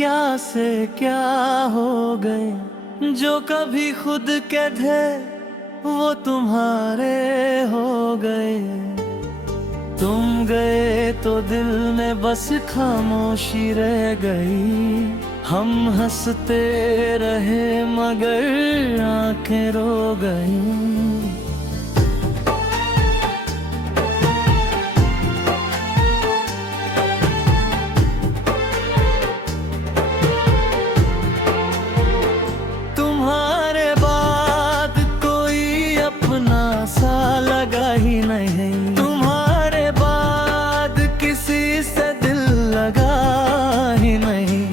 क्या से क्या हो गए, जो कभी खुद के थे वो तुम्हारे हो गए। तुम गए तो दिल में बस खामोशी रह गई। हम हंसते रहे मगर आंखें रो गई। तुम्हारे बाद कोई अपना सा लगा ही नहीं, तुम्हारे बाद किसी से दिल लगा ही नहीं।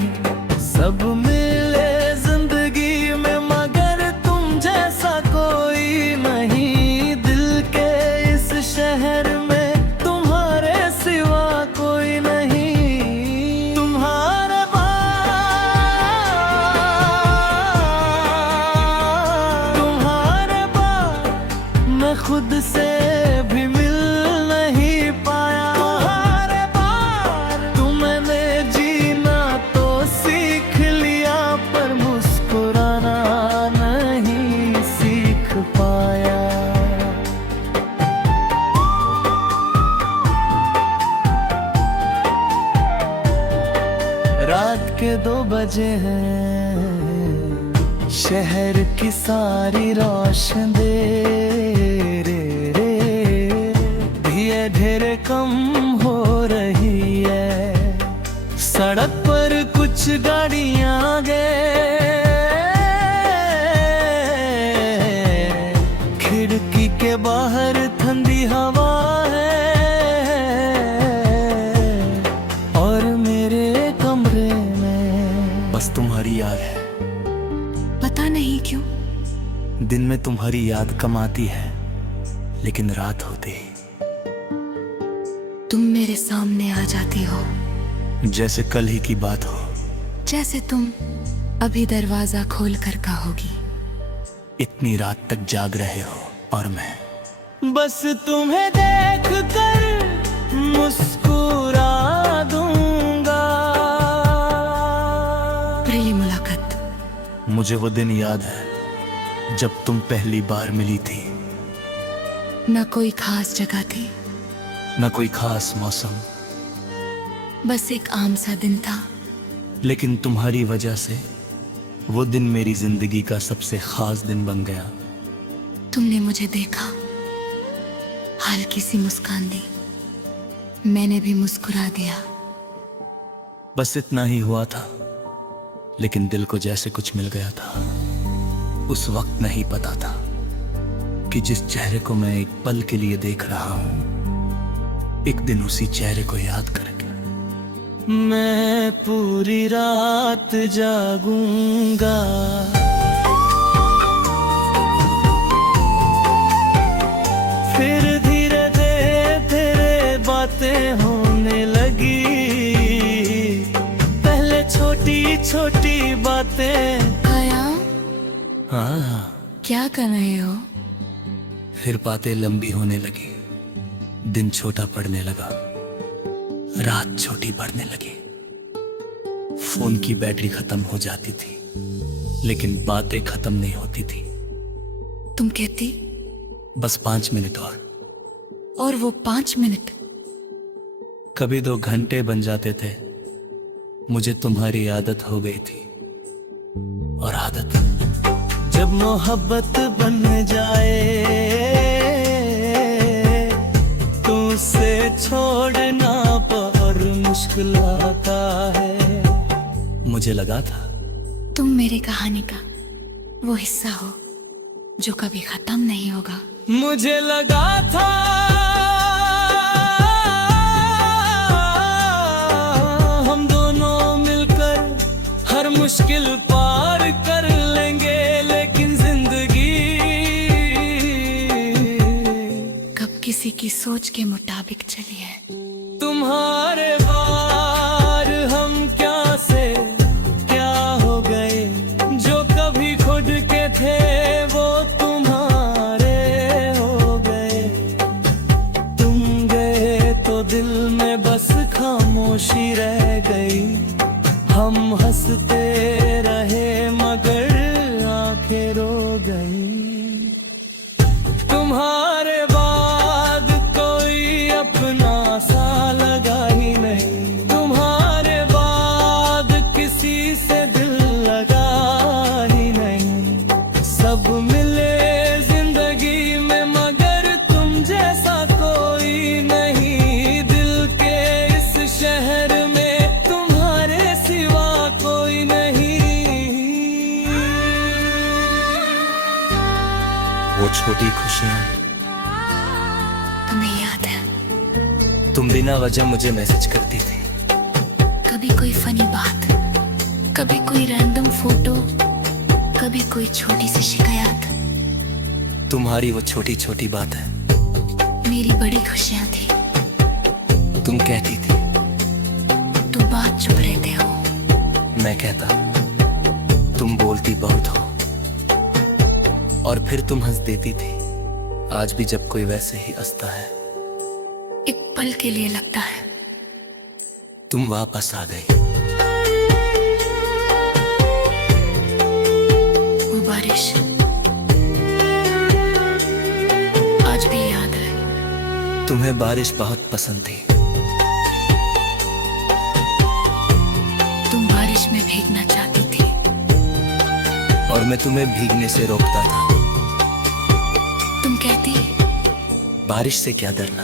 सब मिले जिंदगी में मगर तुम जैसा कोई नहीं। दिल के इस शहर में तुम्हारे सिवा कोई नहीं। तुम्हारे मैं खुद से भी मिल नहीं पाया। तुम्हारे बार तुमने जीना तो सीख लिया, पर मुस्कुराना नहीं सीख पाया। रात के 2 बजे हैं, शहर की सारी रोशन दे ढेर कम हो रही है। सड़क पर कुछ गाड़ियां गए, खिड़की के बाहर ठंडी हवा है और मेरे कमरे में बस तुम्हारी याद है। पता नहीं क्यों दिन में तुम्हारी याद कम आती है, लेकिन रात होते ही तुम मेरे सामने आ जाती हो, जैसे कल ही की बात हो। जैसे तुम अभी दरवाजा खोल कर कहोगी। इतनी रात तक जाग रहे हो और मैं बस तुम्हें देख कर मुस्कुरा दूंगा। पहली मुलाकात, मुझे वो दिन याद है जब तुम पहली बार मिली थी। न कोई खास जगह थी, न कोई खास मौसम, बस एक आम सा दिन था। लेकिन तुम्हारी वजह से वो दिन मेरी जिंदगी का सबसे खास दिन बन गया। तुमने मुझे देखा, हल्की सी मुस्कान दी, मैंने भी मुस्कुरा दिया। बस इतना ही हुआ था, लेकिन दिल को जैसे कुछ मिल गया था। उस वक्त नहीं पता था कि जिस चेहरे को मैं एक पल के लिए देख रहा हूं, एक दिन उसी चेहरे को याद करके मैं पूरी रात जागूंगा। फिर धीरे धीरे बातें होने लगी। पहले छोटी छोटी बातें। आया? हाँ, क्या कर रहे हो? फिर बातें लंबी होने लगी। दिन छोटा पड़ने लगा, रात छोटी पड़ने लगी। फोन की बैटरी खत्म हो जाती थी, लेकिन बातें खत्म नहीं होती थी। तुम कहती बस 5 मिनट और वो 5 मिनट कभी 2 घंटे बन जाते थे। मुझे तुम्हारी आदत हो गई थी, और आदत जब मोहब्बत बन जाए से छोड़ना पर मुश्किल आता है। मुझे लगा था तुम मेरी कहानी का वो हिस्सा हो जो कभी खत्म नहीं होगा। मुझे लगा था हम दोनों मिलकर हर मुश्किल पार कर लेंगे, लेकिन जिंदगी किसी की सोच के मुताबिक चली है। तुम्हारे बार हम क्या से क्या हो गए, जो कभी खुद के थे वो तुम्हारे हो गए। तुम दिल में बस खामोशी रह गई। हम हंस वो छोटी खुशियां तुम्हें याद है तुम बिना वजह मुझे मैसेज करती थी। कभी कोई फनी बात, कभी कोई रैंडम फोटो, कभी कोई छोटी सी शिकायत। तुम्हारी वो छोटी छोटी बात है मेरी बड़ी खुशियां थी। तुम कहती थी तुम बात चुप रहते हो, मैं कहता तुम बोलती बहुत हो, और फिर तुम हंस देती थी। आज भी जब कोई वैसे ही हंसता है एक पल के लिए लगता है तुम वापस आ गई। वो बारिश आज भी याद है। तुम्हें बारिश बहुत पसंद थी। तुम बारिश में भीगना चाहती थी और मैं तुम्हें भीगने से रोकता था। तुम कहती बारिश से क्या डरना,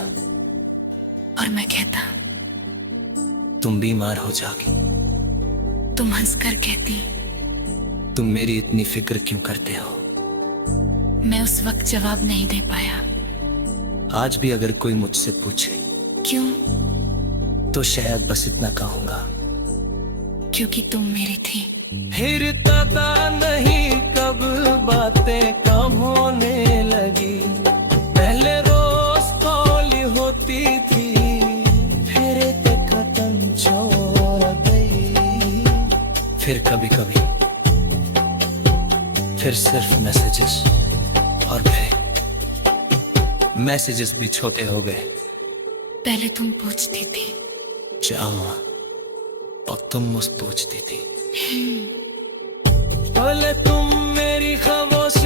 और मैं कहता तुम बीमार हो जाओगी। तुम हंसकर कहती तुम मेरी इतनी फिक्र क्यों करते हो। मैं उस वक्त जवाब नहीं दे पाया। आज भी अगर कोई मुझसे पूछे क्यों? तो शायद बस इतना कहूंगा, क्योंकि तुम मेरी थी। फिर पता नहीं कब बातें कम होने लगी। पहले रोज कॉल होती थी, फिर एक खत्म छोड़ गई। फिर कभी कभी, फिर सिर्फ मैसेजेस, और फिर मैसेजेस भी छोटे हो गए। पहले तुम पूछती थी क्या हुआ, और तुम मुझसे पूछती थी। पहले तुम मेरी खामोशी